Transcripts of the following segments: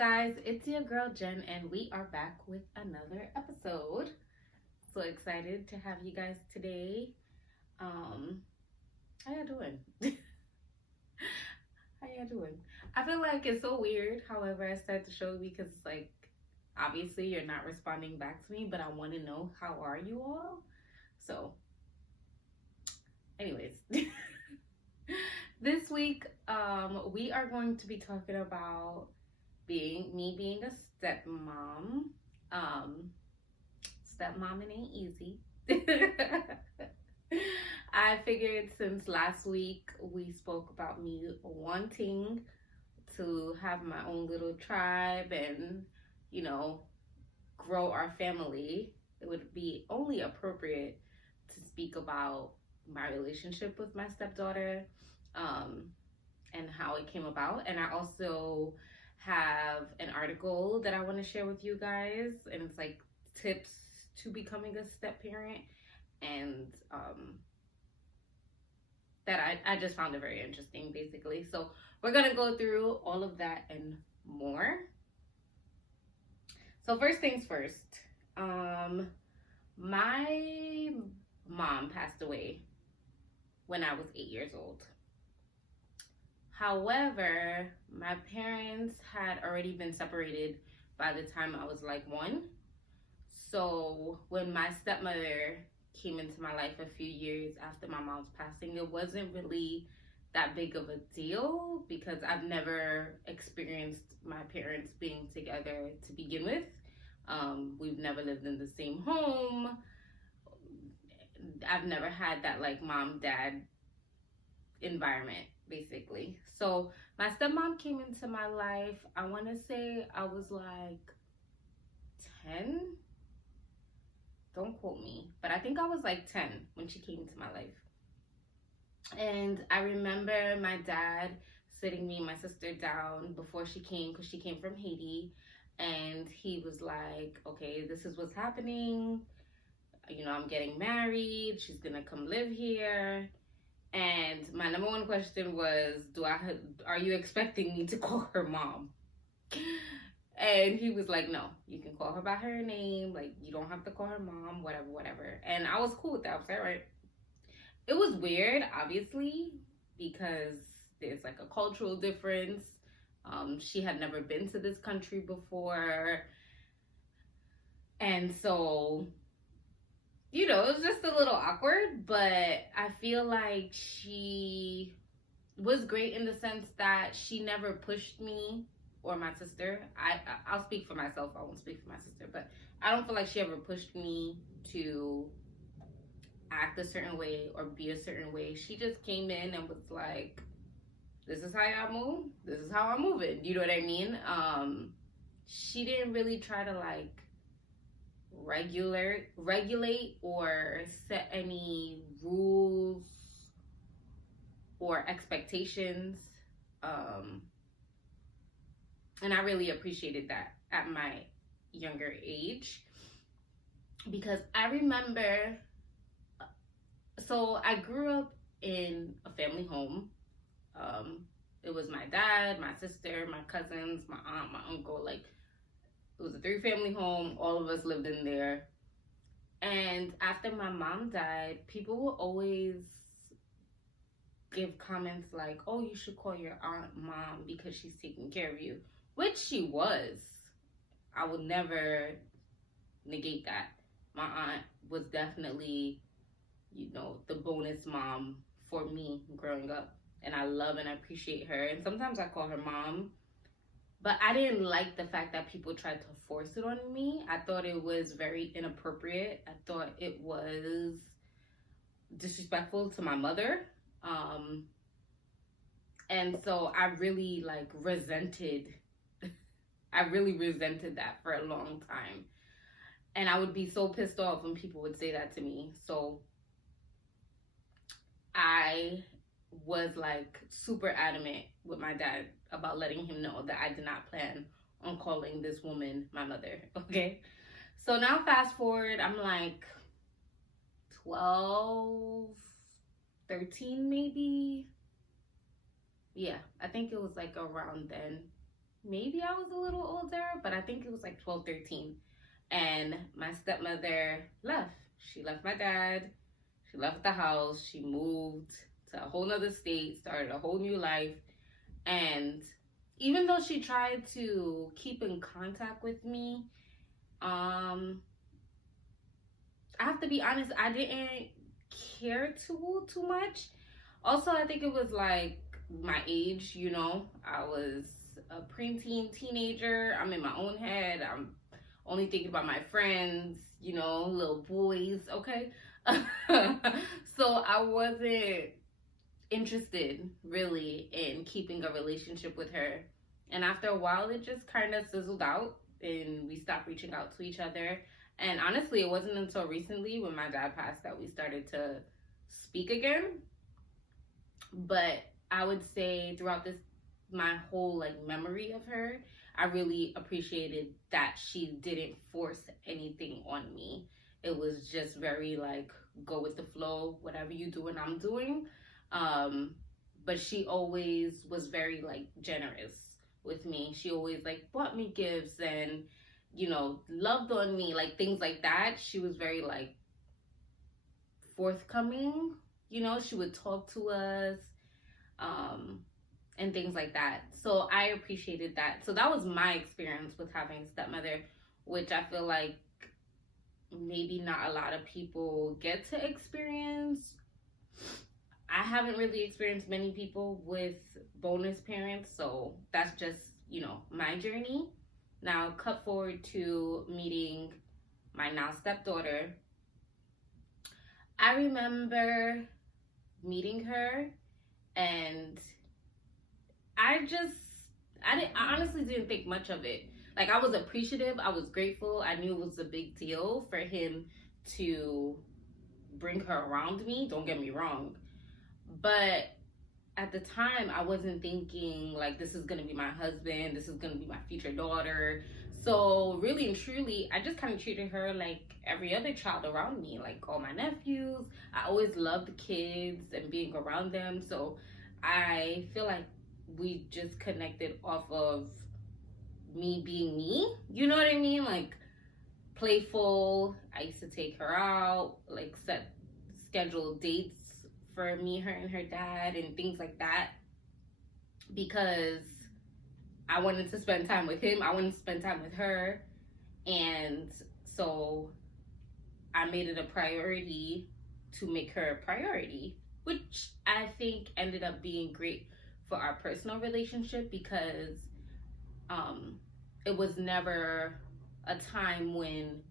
guys? It's your girl Jen, and we are back with another episode. So excited to have you guys today. How y'all doing? How y'all doing? I feel like it's so weird. However, I started the show because it's like obviously you're not responding back to me, but I want to know how are you all. So, anyways, this week we are going to be talking about being a stepmom. Stepmomming ain't easy. I figured since last week we spoke about me wanting to have my own little tribe and, you know, grow our family, it would be only appropriate to speak about my relationship with my stepdaughter, and how it came about. And I also have an article that I want to share with you guys, and it's like tips to becoming a step parent, and that I just found it very interesting, basically. So we're gonna go through all of that and more. So first things first, my mom passed away when I was 8 years old. However, my parents had already been separated by the time I was like 1. So when my stepmother came into my life a few years after my mom's passing, it wasn't really that big of a deal because I've never experienced my parents being together to begin with. We've never lived in the same home. I've never had that like mom-dad environment, basically. So my stepmom came into my life, I want to say I was like 10. Don't quote me, but I think I was like 10 when she came into my life. And I remember my dad sitting me and my sister down before she came, because she came from Haiti, and he was like, okay, this is what's happening. You know, I'm getting married. She's gonna come live here. And my number one question was, are you expecting me to call her mom? And he was like, no, you can call her by her name. Like, you don't have to call her mom, whatever. And I was cool with that. I was like, all right. It was weird, obviously, because there's like a cultural difference. She had never been to this country before. And so, you know, it was just a little awkward, but I feel like she was great in the sense that she never pushed me or my sister. I'll speak for myself. I won't speak for my sister, but I don't feel like she ever pushed me to act a certain way or be a certain way. She just came in and was like, this is how y'all move. This is how I'm moving. You know what I mean? She didn't really try to like regulate or set any rules or expectations. And I really appreciated that at my younger age, because I remember, so I grew up in a family home. It was my dad, my sister, my cousins, my aunt, my uncle. Like, it was a 3-family home. All of us lived in there. And after my mom died, people will always give comments like, oh, you should call your aunt mom because she's taking care of you, which she was. I would never negate that. My aunt was definitely, you know, the bonus mom for me growing up. And I love and I appreciate her. And sometimes I call her mom. But I didn't like the fact that people tried to force it on me. I thought it was very inappropriate. I thought it was disrespectful to my mother. And so I really like resented that for a long time. And I would be so pissed off when people would say that to me. So I was like super adamant with my dad about letting him know that I did not plan on calling this woman my mother. Okay. So now fast forward, I'm like 12, 13 maybe. Yeah, I think it was like around then. maybe I was a little older, but I think it was like 12, 13. And my stepmother left. She left my dad. She left the house. She moved to a whole nother state, started a whole new life. And even though she tried to keep in contact with me, I have to be honest, I didn't care too much. Also, I think it was like my age, you know. I was a preteen teenager. I'm in my own head. I'm only thinking about my friends, you know, little boys, okay? So I wasn't interested really in keeping a relationship with her. And after a while, it just kind of sizzled out and we stopped reaching out to each other. And honestly, it wasn't until recently when my dad passed that we started to speak again. But I would say throughout this, my whole like memory of her, I really appreciated that she didn't force anything on me. It was just very like go with the flow, whatever you do and I'm doing. Um, but she always was very like generous with me. She always like bought me gifts and, you know, loved on me, like things like that. She was very like forthcoming, you know, she would talk to us, um, and things like that. So I appreciated that. So that was my experience with having a stepmother, which I feel like maybe not a lot of people get to experience. I haven't really experienced many people with bonus parents, so that's just, you know, my journey. Now, cut forward to meeting my now stepdaughter. I remember meeting her, and I honestly didn't think much of it. Like, I was appreciative, I was grateful, I knew it was a big deal for him to bring her around me, don't get me wrong. But at the time, I wasn't thinking like this is gonna be my husband, this is gonna be my future daughter. So really and truly, I just kind of treated her like every other child around me, like all my nephews. I always loved kids and being around them. So I feel like we just connected off of me being me. You know what I mean? Like playful. I used to take her out, like set scheduled dates for me, her, and her dad, and things like that, because I wanted to spend time with him. I wanted to spend time with her. And so I made it a priority to make her a priority, which I think ended up being great for our personal relationship because it was never a time when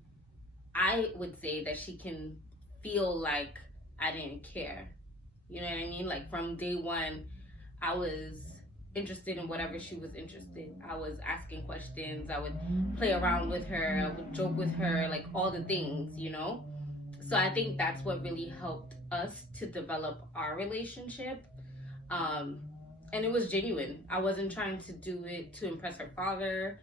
I would say that she can feel like I didn't care. You know what I mean? Like from day one, I was interested in whatever she was interested. I was asking questions. I would play around with her. I would joke with her, like all the things, you know? So I think that's what really helped us to develop our relationship. And it was genuine. I wasn't trying to do it to impress her father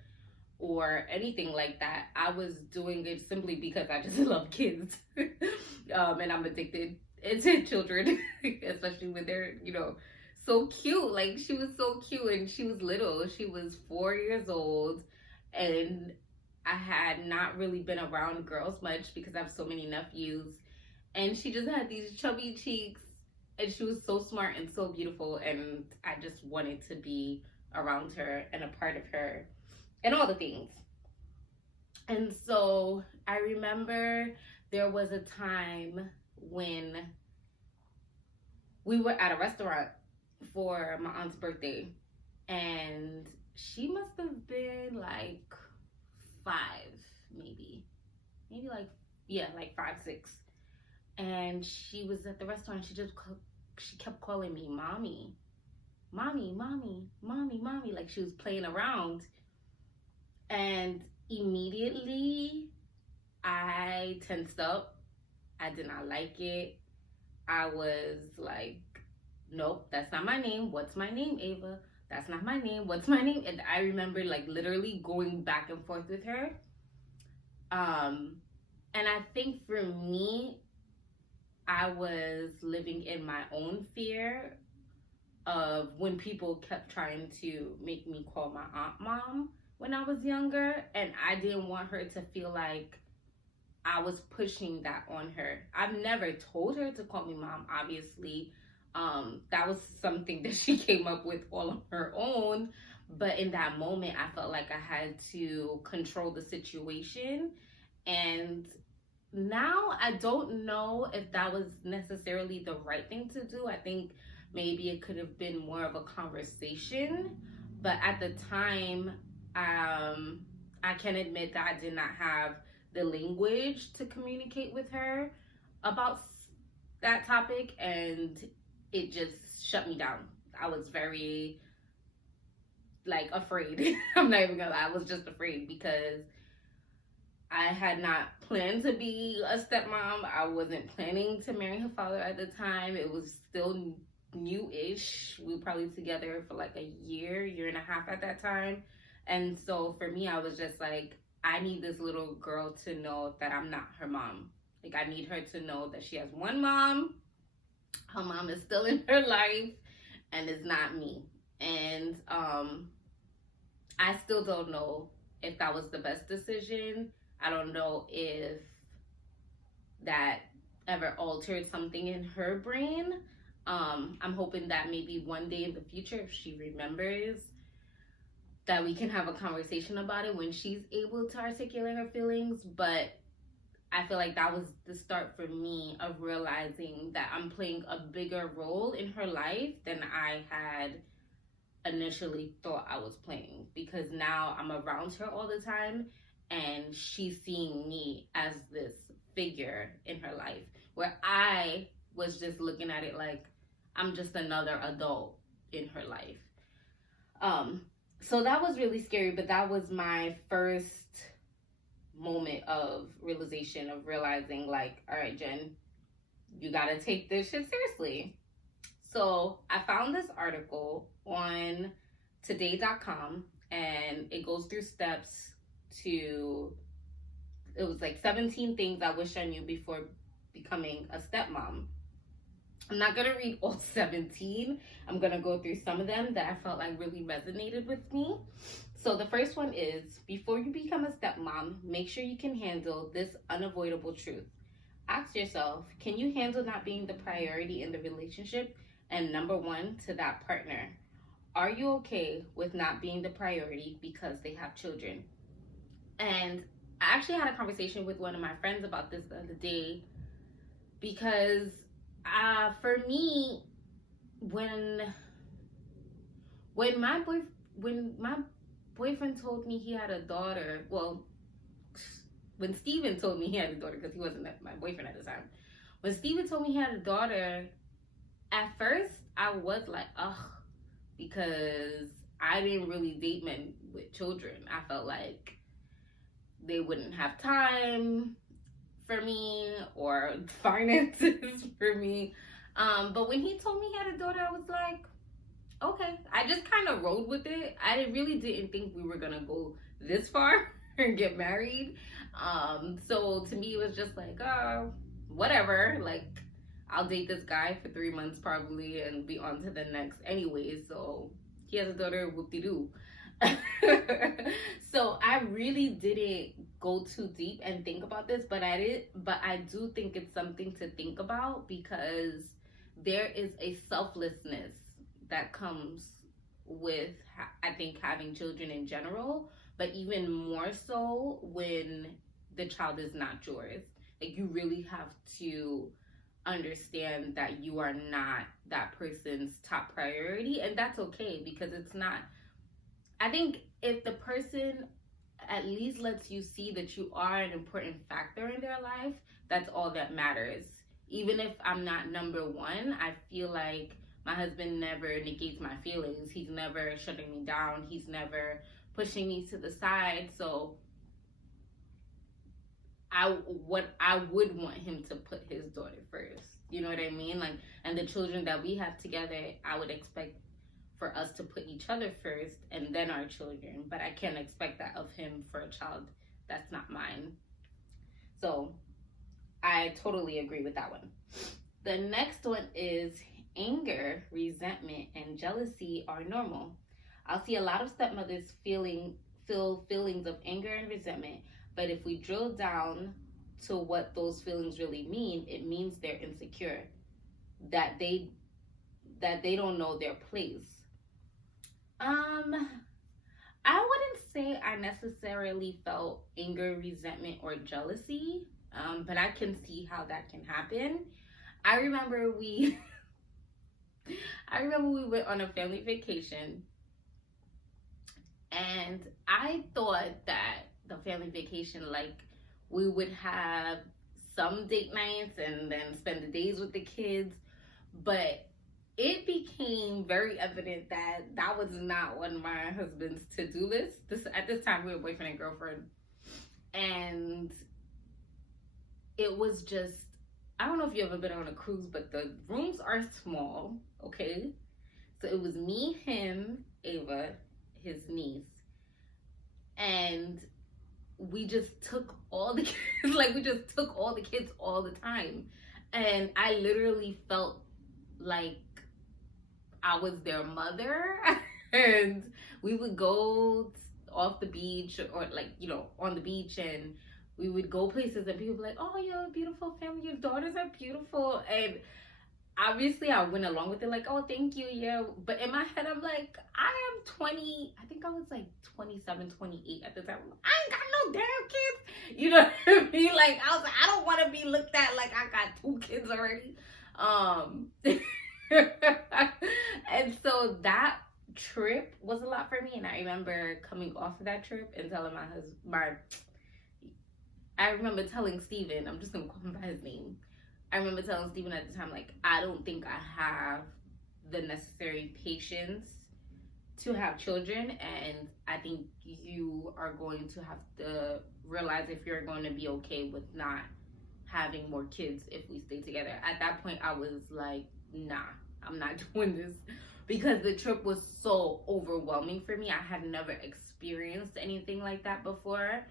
or anything like that. I was doing it simply because I just love kids. And I'm addicted to children, especially when they're, you know, so cute. Like she was so cute and she was little. She was 4 years old and I had not really been around girls much because I have so many nephews. And she just had these chubby cheeks and she was so smart and so beautiful. And I just wanted to be around her and a part of her and all the things. And so I remember there was a time when we were at a restaurant for my aunt's birthday, and she must have been like 5, maybe like, yeah, like 5, 6. And she was at the restaurant. She kept calling me mommy, mommy, mommy, mommy, mommy, like she was playing around. And immediately I tensed up. I did not like it. I was like, nope, that's not my name. What's my name, Ava? That's not my name. What's my name? And I remember like literally going back and forth with her. And I think for me, I was living in my own fear of when people kept trying to make me call my aunt mom when I was younger, and I didn't want her to feel like I was pushing that on her. I've never told her to call me mom, obviously. That was something that she came up with all on her own. But in that moment, I felt like I had to control the situation. And now I don't know if that was necessarily the right thing to do. I think maybe it could have been more of a conversation. But at the time, I can admit that I did not have the language to communicate with her about that topic, and it just shut me down. I was very like afraid. I'm not even gonna lie, I was just afraid because I had not planned to be a stepmom. I wasn't planning to marry her father at the time. It was still new-ish. We were probably together for like a year and a half at that time. And so for me, I was just like, I need this little girl to know that I'm not her mom. Like, I need her to know that she has one mom. Her mom is still in her life and it's not me. And I still don't know if that was the best decision. I don't know if that ever altered something in her brain. I'm hoping that maybe one day in the future, if she remembers, that we can have a conversation about it when she's able to articulate her feelings. But I feel like that was the start for me of realizing that I'm playing a bigger role in her life than I had initially thought I was playing, because now I'm around her all the time and she's seeing me as this figure in her life, where I was just looking at it like I'm just another adult in her life. So that was really scary, but that was my first moment of realization, of realizing like, all right, Jen, you gotta take this shit seriously. So I found this article on today.com and it goes through steps to, it was like 17 things I wish I knew before becoming a stepmom. I'm not going to read all 17. I'm going to go through some of them that I felt like really resonated with me. So the first one is, before you become a stepmom, make sure you can handle this unavoidable truth. Ask yourself, can you handle not being the priority in the relationship and number one to that partner? Are you okay with not being the priority because they have children? And I actually had a conversation with one of my friends about this the other day, because for me, when my boyfriend told me he had a daughter, well, when Steven told me he had a daughter, because he wasn't my boyfriend at the time, when Steven told me he had a daughter, at first I was like, ugh, because I didn't really date men with children. I felt like they wouldn't have time for me or finances for me. But when he told me he had a daughter, I was like, okay. I just kind of rode with it. I really didn't think we were gonna go this far and get married. So to me, it was just like, whatever. Like, I'll date this guy for 3 months probably and be on to the next anyway. So he has a daughter, whoop-de-doo. So I really didn't go too deep and think about this, but I do think it's something to think about, because there is a selflessness that comes with, I think, having children in general, but even more so when the child is not yours. Like, you really have to understand that you are not that person's top priority, and that's okay, because it's not. I think if the person at least lets you see that you are an important factor in their life, that's all that matters. Even if I'm not number one, I feel like my husband never negates my feelings. He's never shutting me down. He's never pushing me to the side. So I would want him to put his daughter first. You know what I mean? Like, and the children that we have together, I would expect for us to put each other first and then our children. But I can't expect that of him for a child that's not mine. So I totally agree with that one. The next one is, anger, resentment, and jealousy are normal. I'll see a lot of stepmothers feel feelings of anger and resentment, but if we drill down to what those feelings really mean, it means they're insecure, that they don't know their place. Um, I wouldn't say I necessarily felt anger, resentment, or jealousy, but I can see how that can happen. I remember we, I remember we went on a family vacation, and I thought that the family vacation, like, we would have some date nights and then spend the days with the kids, but it became very evident that that was not on my husband's to-do list. At this time we were boyfriend and girlfriend, and it was just, I don't know if you ever been on a cruise, but the rooms are small, okay? So it was me, him, Ava, his niece, and we just took all the kids, like, we just took all the kids all the time. And I literally felt like I was their mother. And we would go off the beach, or like, on the beach, and we would go places and people would be like, oh, you have a beautiful family, your daughters are beautiful. And obviously I went along with it, like, oh, thank you, yeah. But in my head I'm like, I am 20, I think I was like 27, 28 at the time. I ain't got no damn kids, you know what I mean? Like, I was like, I don't want to be looked at like I got 2 kids already. And so that trip was a lot for me, and I remember coming off of that trip and telling my husband, I remember telling Steven, I'm just gonna call him by his name. I remember telling Steven at the time, like, I don't think I have the necessary patience to have children, and I think you are going to have to realize if you're going to be okay with not having more kids if we stay together. At that point, I was like, nah, I'm not doing this, because the trip was so overwhelming for me. I had never experienced anything like that before,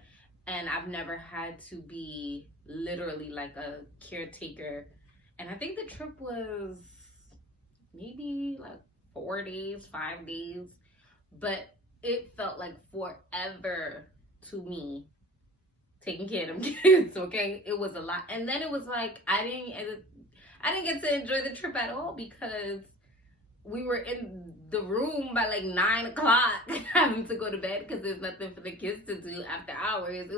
and I've never had to be literally like a caretaker. And I think the trip was maybe like 4 days, 5 days, but it felt like forever to me taking care of them kids, okay? It was a lot. And then it was like, I didn't get to enjoy the trip at all, because we were in the room by like 9 o'clock having to go to bed because there's nothing for the kids to do after hours.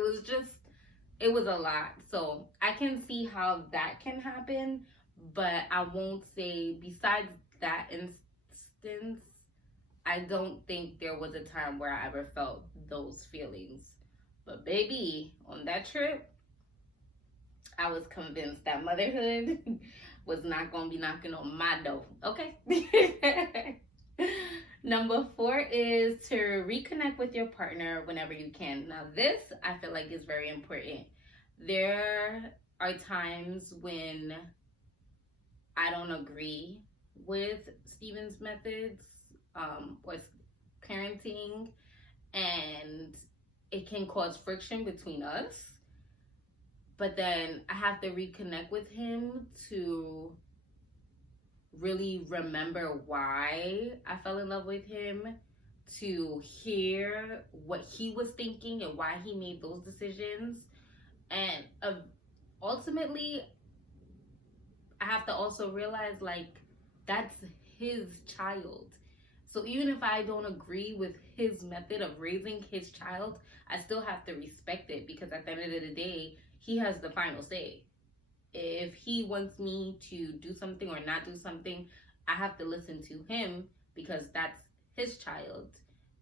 It was a lot. So I can see how that can happen, but I won't say, besides that instance, I don't think there was a time where I ever felt those feelings. But baby, on that trip, I was convinced that motherhood was not going to be knocking on my door. Okay? Number 4 is to reconnect with your partner whenever you can. Now, this I feel like is very important. There are times when I don't agree with Steven's methods or parenting, and it can cause friction between us. But then I have to reconnect with him to really remember why I fell in love with him, to hear what he was thinking and why he made those decisions. And ultimately, I have to also realize, like, that's his child. So even if I don't agree with his method of raising his child, I still have to respect it, because at the end of the day, he has the final say. If he wants me to do something or not do something, I have to listen to him, because that's his child.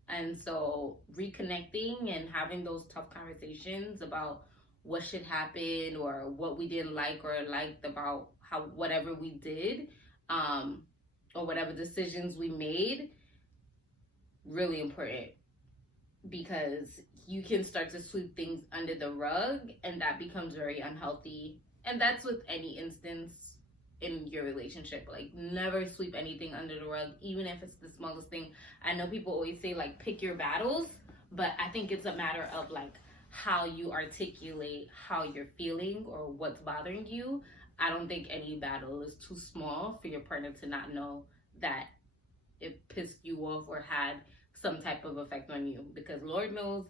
And so reconnecting and having those tough conversations about what should happen, or what we didn't like or liked about how whatever we did, or whatever decisions we made, really important, because you can start to sweep things under the rug, and that becomes very unhealthy. And that's with any instance in your relationship. Like, never sweep anything under the rug, even if it's the smallest thing. I know people always say, like, pick your battles, but I think it's a matter of, like, how you articulate how you're feeling or what's bothering you. I don't think any battle is too small for your partner to not know that it pissed you off or had some type of effect on you. Because Lord knows,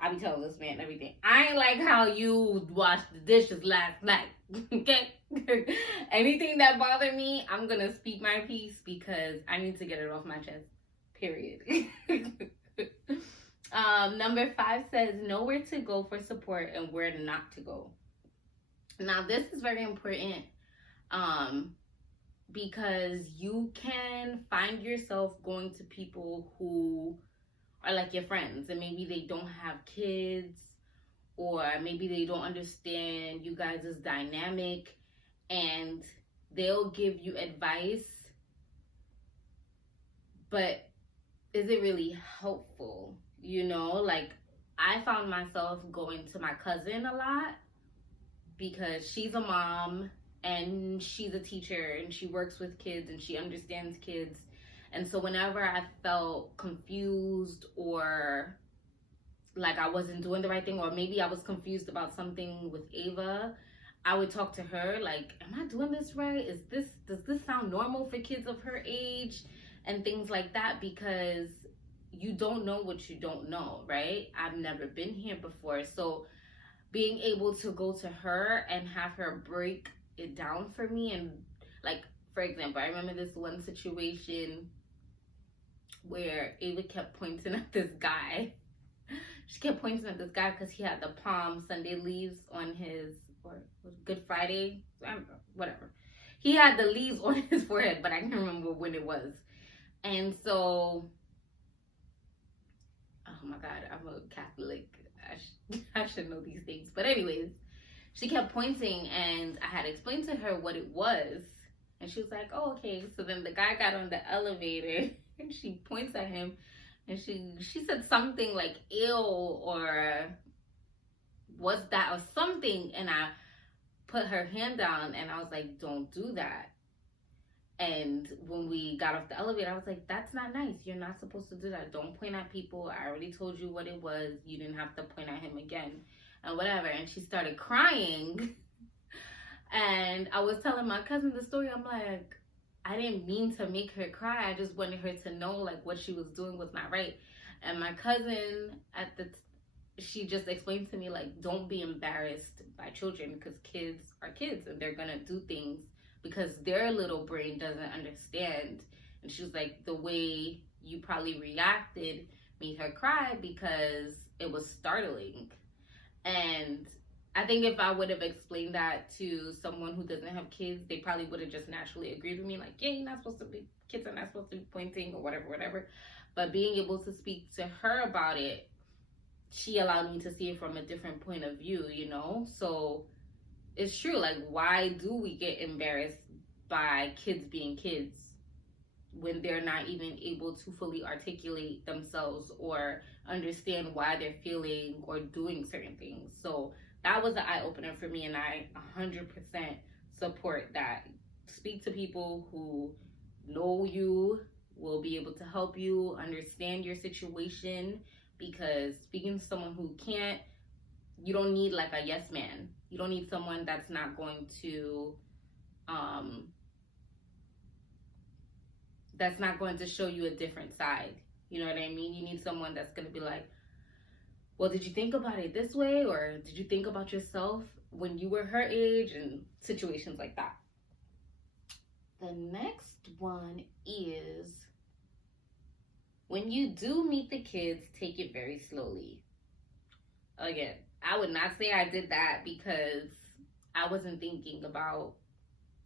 I be telling this man everything. I ain't like how you washed the dishes last night. Okay? Anything that bothered me, I'm gonna speak my piece because I need to get it off my chest. Period. Number 5 says know where to go for support and where not to go. Now this is very important because you can find yourself going to people who are like your friends and maybe they don't have kids, or maybe they don't understand you guys' dynamic, and they'll give you advice, but is it really helpful? You know, like I found myself going to my cousin a lot because she's a mom and she's a teacher and she works with kids and she understands kids. And so whenever I felt confused or like I wasn't doing the right thing, or maybe I was confused about something with Ava, I would talk to her like, am I doing this right? Does this sound normal for kids of her age? And things like that, because you don't know what you don't know, right? I've never been here before. So being able to go to her and have her break it down for me, and like, for example, I remember this one situation where Ava kept pointing at this guy. She kept pointing at this guy because he had the Palm Sunday leaves on his, or Good Friday, I don't know, whatever. He had the leaves on his forehead, but I can't remember when it was. And so, oh my God, I'm a Catholic. I should know these things. But anyways, she kept pointing and I had explained to her what it was. And she was like, oh, okay. So then the guy got on the elevator and she points at him and she said something like ill or was that or something. And I put her hand down and I was like, don't do that. And when we got off the elevator, I was like, that's not nice. You're not supposed to do that. Don't point at people. I already told you what it was. You didn't have to point at him again and whatever. And she started crying. And I was telling my cousin the story. I'm like, I didn't mean to make her cry. I just wanted her to know like what she was doing was not right. And my cousin she just explained to me like, don't be embarrassed by children because kids are kids and they're gonna do things because their little brain doesn't understand. And she was like, the way you probably reacted made her cry because it was startling. And I think if I would have explained that to someone who doesn't have kids, they probably would have just naturally agreed with me, like, yeah, you're not supposed to be, kids are not supposed to be pointing or whatever. But being able to speak to her about it, she allowed me to see it from a different point of view, you know? So it's true, like, why do we get embarrassed by kids being kids when they're not even able to fully articulate themselves or understand why they're feeling or doing certain things? So that was an eye-opener for me, and I 100% support that. Speak to people who know you, will be able to help you understand your situation, because speaking to someone who can't, you don't need like a yes man. You don't need someone that's not going to show you a different side. You know what I mean? You need someone that's going to be like, well, did you think about it this way? Or did you think about yourself when you were her age, and situations like that. The next one is, when you do meet the kids, take it very slowly. Again, I would not say I did that because I wasn't thinking about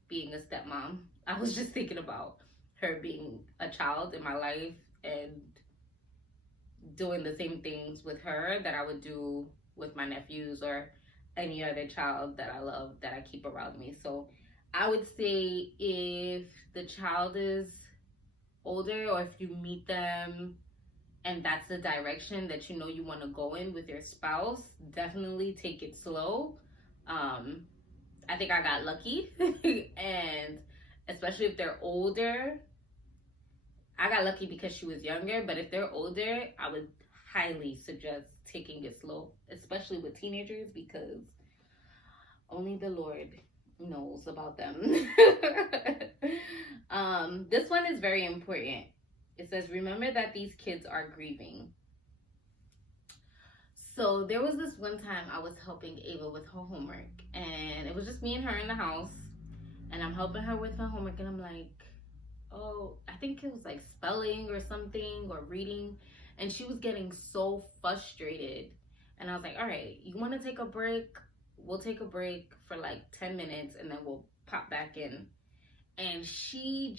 being a stepmom. I was just thinking about her being a child in my life and doing the same things with her that I would do with my nephews or any other child that I love, that I keep around me. So I would say if the child is older, or if you meet them and that's the direction that you know you want to go in with your spouse, definitely take it slow. I think I got lucky. And especially if they're older, I got lucky because she was younger, but if they're older, I would highly suggest taking it slow, especially with teenagers, because only the Lord knows about them. This one is very important. It says, remember that these kids are grieving. So there was this one time I was helping Ava with her homework, and it was just me and her in the house, and I'm helping her with her homework, and I'm like, oh, I think it was like spelling or something or reading, and she was getting so frustrated. And I was like, all right, you want to take a break? We'll take a break for like 10 minutes and then we'll pop back in. And she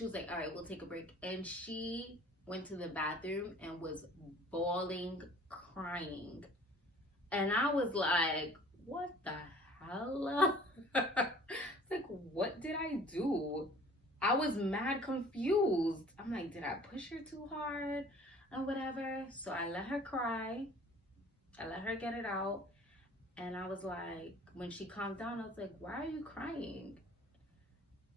was like, all right, we'll take a break. And she went to the bathroom and was bawling, crying. And I was like, what the hell? It's like, what did I do? I was mad confused. I'm like, did I push her too hard and whatever? So I let her cry. I let her get it out. And I was like, when she calmed down, I was like, why are you crying?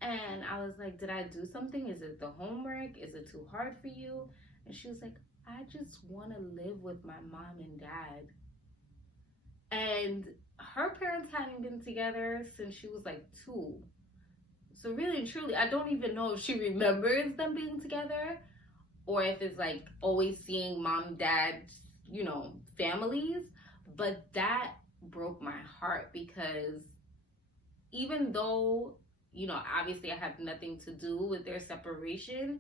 And I was like, did I do something? Is it the homework? Is it too hard for you? And she was like, I just want to live with my mom and dad. And her parents hadn't been together since she was like 2. So really and truly, I don't even know if she remembers them being together or if it's like always seeing mom and dad, families. But that broke my heart because even though, obviously I have nothing to do with their separation,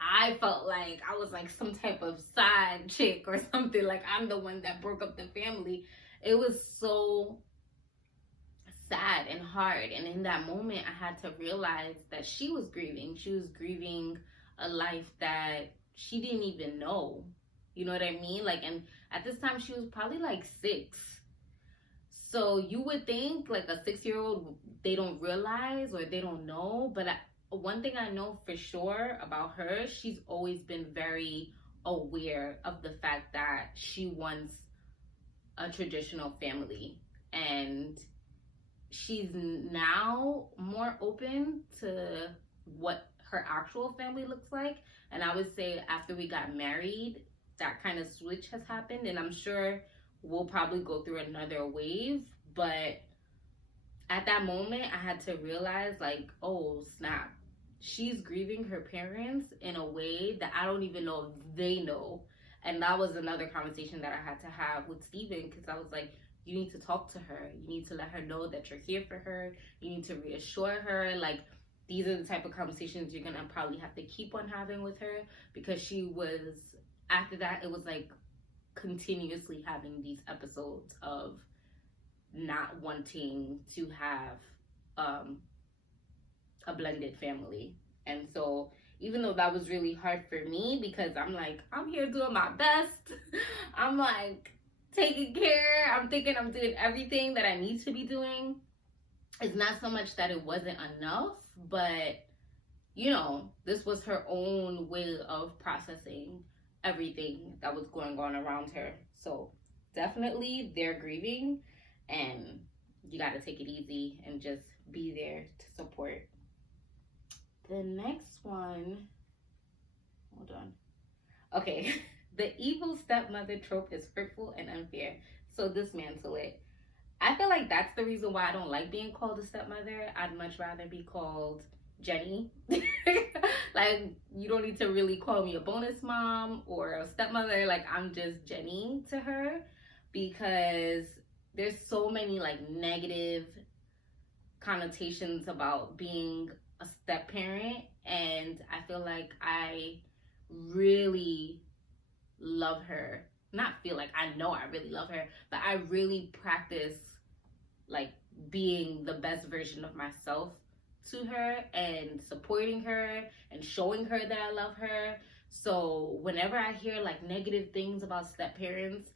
I felt like I was like some type of side chick or something. Like I'm the one that broke up the family. It was so sad and hard. And in that moment, I had to realize that she was grieving. She was grieving a life that she didn't even know. You know what I mean? Like, and at this time, she was probably like 6. So you would think like a 6-year-old, they don't realize or they don't know. But one thing I know for sure about her, she's always been very aware of the fact that she wants a traditional family. And she's now more open to what her actual family looks like. And I would say after we got married, that kind of switch has happened. And I'm sure we'll probably go through another wave. But at that moment, I had to realize like, oh, snap. She's grieving her parents in a way that I don't even know if they know. And that was another conversation that I had to have with Steven because I was like, you need to talk to her. You need to let her know that you're here for her. You need to reassure her. Like, these are the type of conversations you're going to probably have to keep on having with her because she was, after that, it was like continuously having these episodes of not wanting to have a blended family. And so even though that was really hard for me because I'm like, I'm here doing my best. I'm like taking care. I'm thinking I'm doing everything that I need to be doing. It's not so much that it wasn't enough, but this was her own way of processing everything that was going on around her. So definitely they're grieving and you got to take it easy and just be there to support. The next one, hold on. Okay, the evil stepmother trope is hurtful and unfair, so dismantle it. I feel like that's the reason why I don't like being called a stepmother. I'd much rather be called Jenny. Like, you don't need to really call me a bonus mom or a stepmother. Like, I'm just Jenny to her because there's so many like negative connotations about being a step parent, and I feel like I really love her. Not feel like, I know I really love her, but I really practice like being the best version of myself to her and supporting her and showing her that I love her. So whenever I hear like negative things about step parents,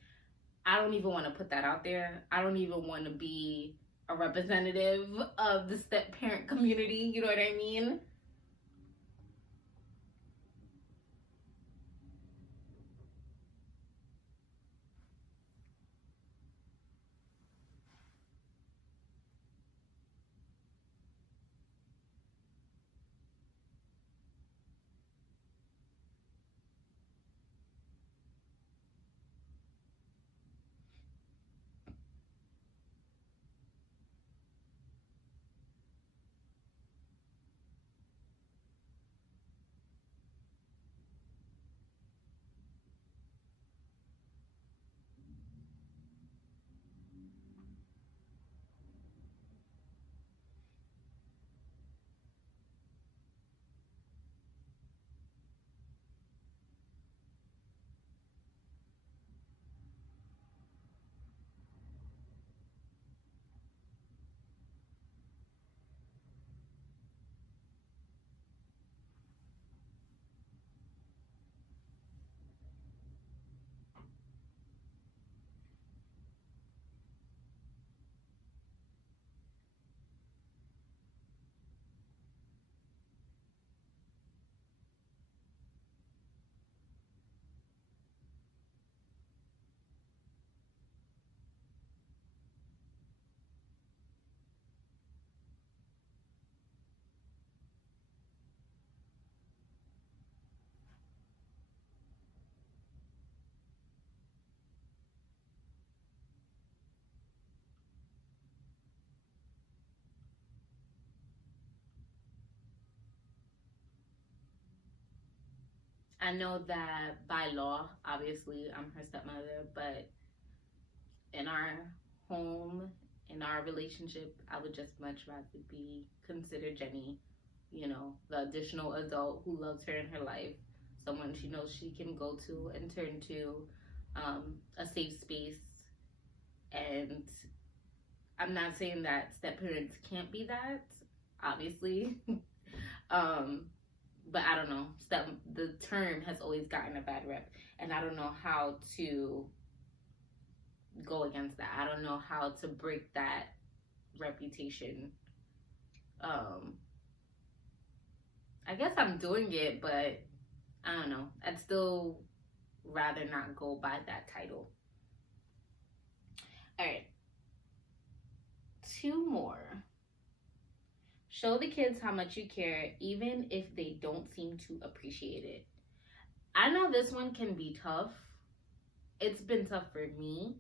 I don't even want to put that out there. I don't even want to be a representative of the step parent community. You know what I mean? I know that by law, obviously, I'm her stepmother, but in our home, in our relationship, I would just much rather be considered Jenny, the additional adult who loves her in her life, someone she knows she can go to and turn to, a safe space. And I'm not saying that step parents can't be that, obviously. um, but I don't know. The term has always gotten a bad rep, and I don't know how to go against that. I don't know how to break that reputation. Um, I guess I'm doing it, but I don't know. I'd still rather not go by that title. All right. 2 more. Show the kids how much you care, even if they don't seem to appreciate it. I know this one can be tough. It's been tough for me.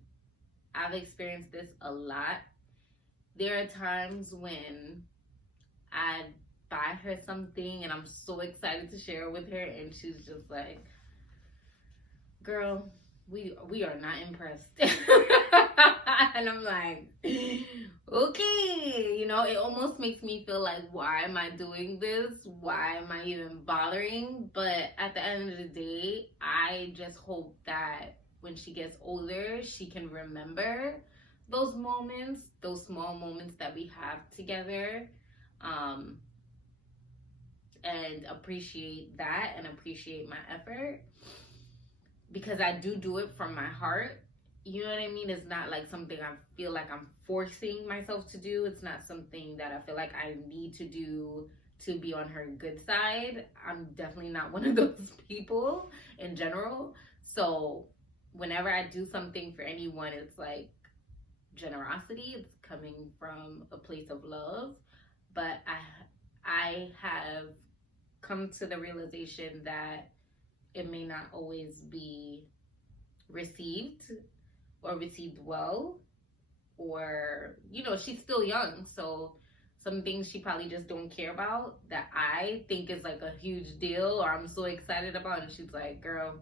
I've experienced this a lot. There are times when I buy her something and I'm so excited to share it with her, and she's just like, girl, we are not impressed. And I'm like, okay, it almost makes me feel like, why am I doing this? Why am I even bothering? But at the end of the day, I just hope that when she gets older, she can remember those moments, those small moments that we have together, and appreciate that and appreciate my effort, because I do it from my heart. You know what I mean? It's not like something I feel like I'm forcing myself to do. It's not something that I feel like I need to do to be on her good side. I'm definitely not one of those people in general. So whenever I do something for anyone, it's like generosity. It's coming from a place of love. But I have come to the realization that it may not always be received or received well, or she's still young, so some things she probably just don't care about that I think is like a huge deal or I'm so excited about, and she's like, girl,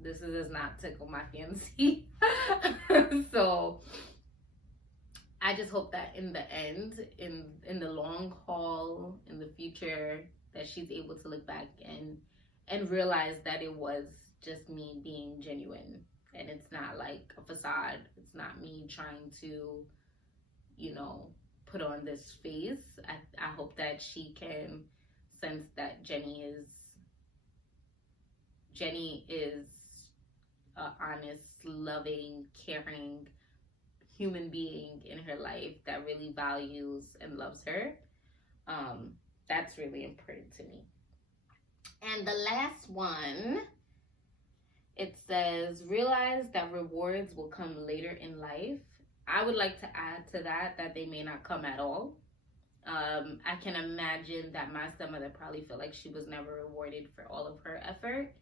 this does not tickle my fancy. So I just hope that in the end, in the long haul, in the future, that she's able to look back and realize that it was just me being genuine, and it's not like a facade. It's not me trying to put on this face. I hope that she can sense that Jenny is a honest, loving, caring human being in her life that really values and loves her. That's really important to me. And the last one, it says, realize that rewards will come later in life. I would like to add to that they may not come at all. I can imagine that my stepmother probably felt like she was never rewarded for all of her effort.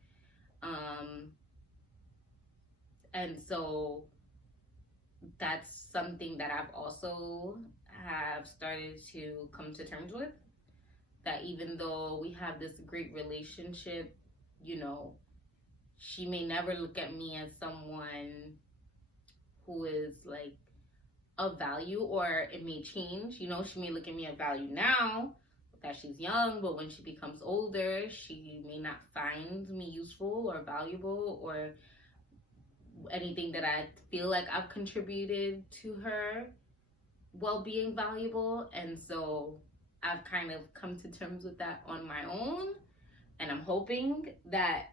And so that's something that I've also have started to come to terms with, that even though we have this great relationship, she may never look at me as someone who is like of value, or it may change. She may look at me at value now that she's young, but when she becomes older, she may not find me useful or valuable or anything that I feel like I've contributed to her well-being valuable. And so I've kind of come to terms with that on my own, and I'm hoping that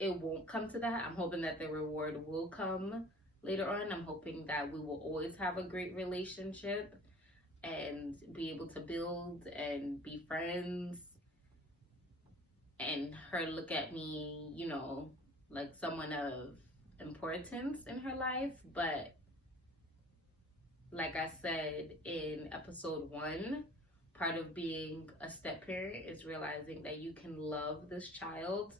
it won't come to that. I'm hoping that the reward will come later on. I'm hoping that we will always have a great relationship and be able to build and be friends, and her look at me, like someone of importance in her life. But like I said in episode 1, part of being a step parent is realizing that you can love this child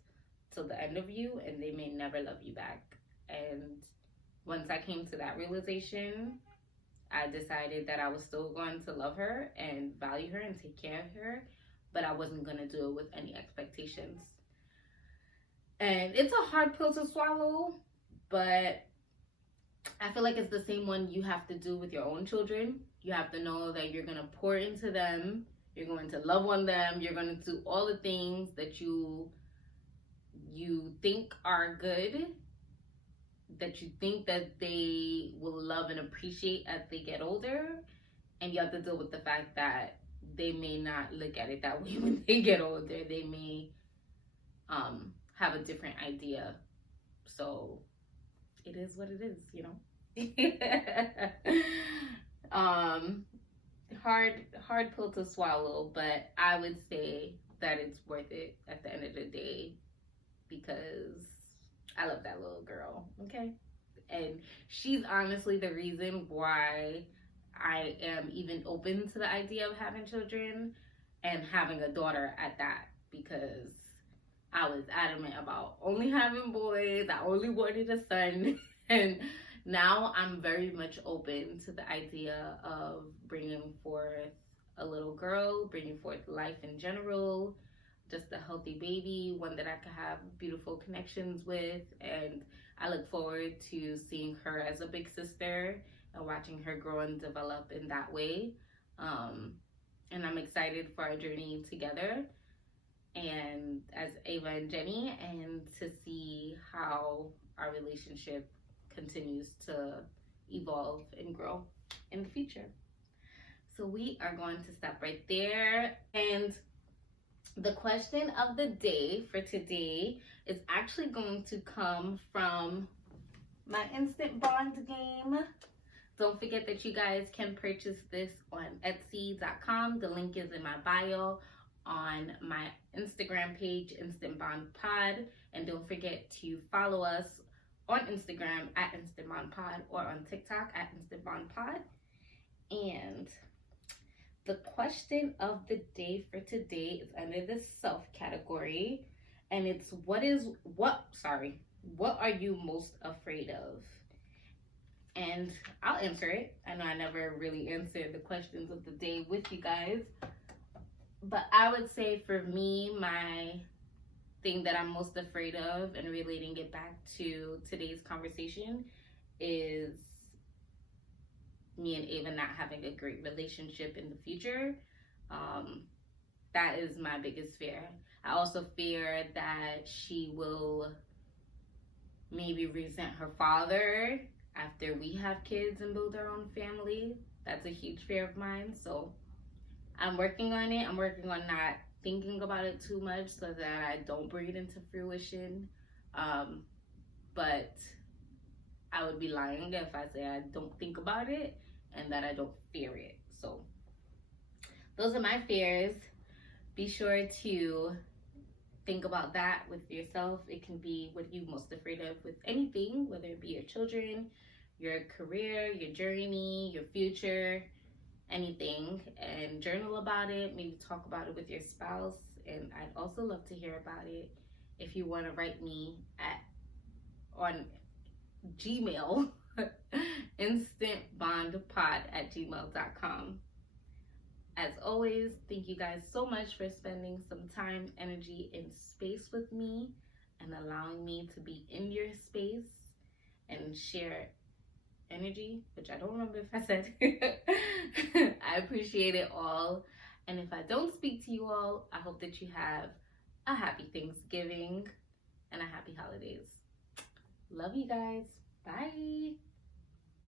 till the end of you and they may never love you back. And once I came to that realization, I decided that I was still going to love her and value her and take care of her, but I wasn't going to do it with any expectations. And it's a hard pill to swallow, but I feel like it's the same one you have to do with your own children. You have to know that you're going to pour into them, you're going to love on them, you're going to do all the things that you think are good, that you think that they will love and appreciate as they get older. And you have to deal with the fact that they may not look at it that way when they get older. They may have a different idea. So it is what it is, you know. Hard pill to swallow, but I would say that it's worth it at the end of the day, because I love that little girl, okay? And she's honestly the reason why I am even open to the idea of having children, and having a daughter at that, because I was adamant about only having boys. I only wanted a son. And now I'm very much open to the idea of bringing forth a little girl, bringing forth life in general, just a healthy baby, one that I could have beautiful connections with. And I look forward to seeing her as a big sister and watching her grow and develop in that way. And I'm excited for our journey together, and as Ava and Jenny, and to see how our relationship continues to evolve and grow in the future. So we are going to stop right there. And the question of the day for today is actually going to come from my Instant Bond game. Don't forget that you guys can purchase this on Etsy.com. The link is in my bio, on my Instagram page, InstantBondPod. And don't forget to follow us on Instagram at InstantBondPod, or on TikTok at InstantBondPod. And the question of the day for today is under the self category. And it's what are you most afraid of? And I'll answer it. I know I never really answered the questions of the day with you guys. But I would say for me, my thing that I'm most afraid of, and relating it back to today's conversation, is me and Ava not having a great relationship in the future. That is my biggest fear. I also fear that she will maybe resent her father after we have kids and build our own family. That's a huge fear of mine. So I'm working on it. I'm working on not thinking about it too much so that I don't bring it into fruition. But I would be lying if I say I don't think about it and that I don't fear it. So those are my fears. Be sure to think about that with yourself. It can be what you're most afraid of with anything, whether it be your children, your career, your journey, your future, anything. And journal about it. Maybe talk about it with your spouse. And I'd also love to hear about it if you want to write me on Gmail, InstantBondPod@gmail.com. As always, thank you guys so much for spending some time, energy, and space with me, and allowing me to be in your space and share energy, which I don't remember if I said. I appreciate it all. And if I don't speak to you all, I hope that you have a happy Thanksgiving and a happy holidays. Love you guys. Bye.